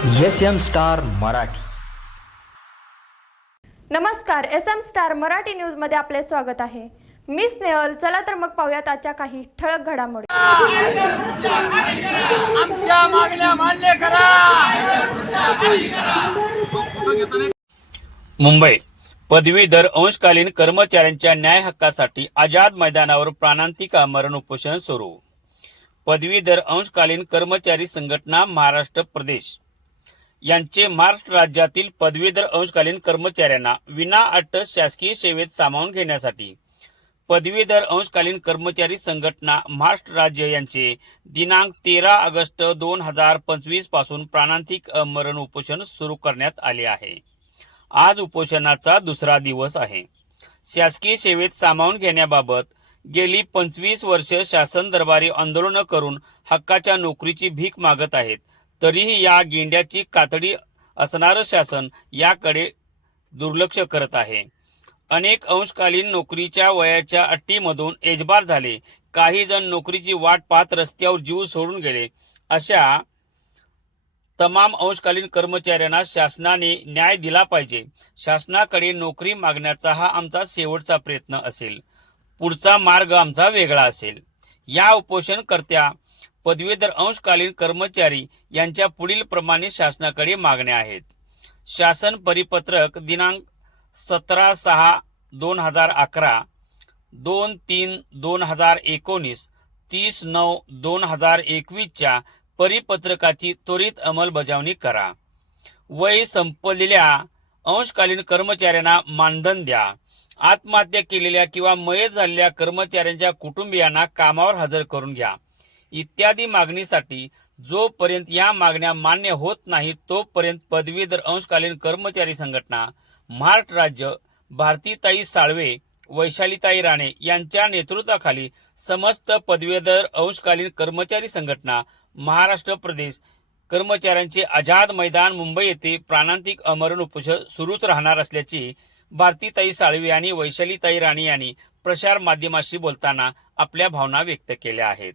S M star Marathi. नमस्कार S M star Marathi न्यूजमध्ये आपले स्वागत आहे. मी स्नेहल चला तर मग पाहूयात आजच्या काही ठळक घडामोडी. आमच्या मागण्या मान्य करा. मुंबई. पदवीधर अंशकालीन कर्मचाऱ्यांच्या न्याय हक्कासाठी आझाद मैदानावर प्राणांतिक आमरण उपोषण सुरू. पदवीधर अंशकालीन कर्मचारी संघटना महाराष्ट्र प्रदेश. यांचे महाराष्ट्र राज्यातील पदवीधर अंशकालीन कर्मचाऱ्यांना विना अट शासकीय सेवेत सामावून घेण्यासाठी पदवीधर अंशकालीन कर्मचारी संघटना महाराष्ट्र राज्य यांचे दिनांक तेरा ऑगस्ट दोन हजार पंचवीसपासून प्राणांतिक मरण उपोषण सुरू करण्यात आले आहे. आज उपोषणाचा दुसरा दिवस आहे. शासकीय सेवेत सामावून घेण्याबाबत गेली पंचवीस वर्ष शासन दरबारी आंदोलन करून हक्काच्या नोकरीची भीक मागत आहेत. तरीही या गेंड्याची कातडी असणारं शासन याकडे दुर्लक्ष करत आहे. अनेक अंशकालीन नोकरीच्या वयाच्या अट्टीमधून एजबार झाले. काही जण नोकरीची वाट पाहत रस्त्यावर जीव सोडून गेले. अशा तमाम अंशकालीन कर्मचाऱ्यांना शासनाने न्याय दिला पाहिजे. शासनाकडे नोकरी मागण्याचा हा आमचा शेवटचा प्रयत्न असेल. पुढचा मार्ग आमचा वेगळा असेल. या उपोषणकर्त्या पदवीधर अंशकालीन कर्मचारी यांच्या पुढील प्रमाणे शासनाकडे मागण्या आहेत. शासन परिपत्रक दिनांक सतरा सहा दोन हजार अकरा दोन तीन दोन हजार एकोणीस तीस नऊ दोन हजार एकवीसच्या परिपत्रकाची त्वरित अंमलबजावणी करा. वय संपलेल्या अंशकालीन कर्मचाऱ्यांना मानधन द्या. आत्महत्या केलेल्या किंवा मयत झालेल्या कर्मचाऱ्यांच्या कुटुंबियांना कामावर हजर करून घ्या. इत्यादी मागणीसाठी जोपर्यंत या मागण्या मान्य होत नाही तोपर्यंत पदवीधर अंशकालीन कर्मचारी संघटना महाराष्ट्र राज्य भारतीताई साळवे वैशालीताई राणे यांच्या नेतृत्वाखाली समस्त पदवीधर अंशकालीन कर्मचारी संघटना महाराष्ट्र प्रदेश कर्मचाऱ्यांचे आझाद मैदान मुंबई येथे प्राणांतिक अमरण उपोषण सुरूच राहणार असल्याची भारतीताई साळवे आणि वैशालीताई राणे यांनी प्रसार माध्यमाशी बोलताना आपल्या भावना व्यक्त केल्या आहेत.